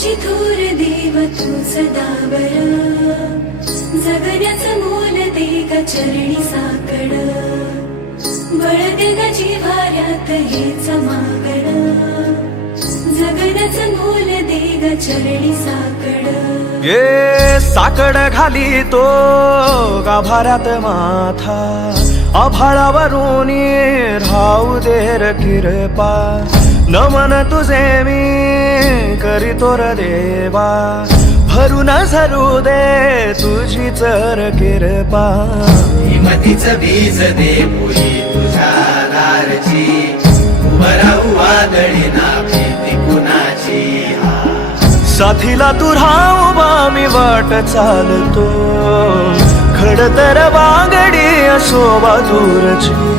माझी थोर देव तू सदा बरा, जगण्याचं मोल दे ग चरणी साकड, बळ दे ग जिव्हाऱ्यात हेच मागण, जगण्याचं मोल दे ग चरणी साकड. ये साकड घाली तो गाभाऱ्यात माथा, आभाळावरून राहू दे र कृपा, नमन तुझे मी करीतो र देवा, भरून झरू दे तुझी चर कृपा. हिमतीचं बीज दे पुरी तुझ्या दारची, उभं राहू वादळी ना भीती कुणाची. साथीला तू राहू मी वाट चालतो, खडतर वागडी असो दूरची.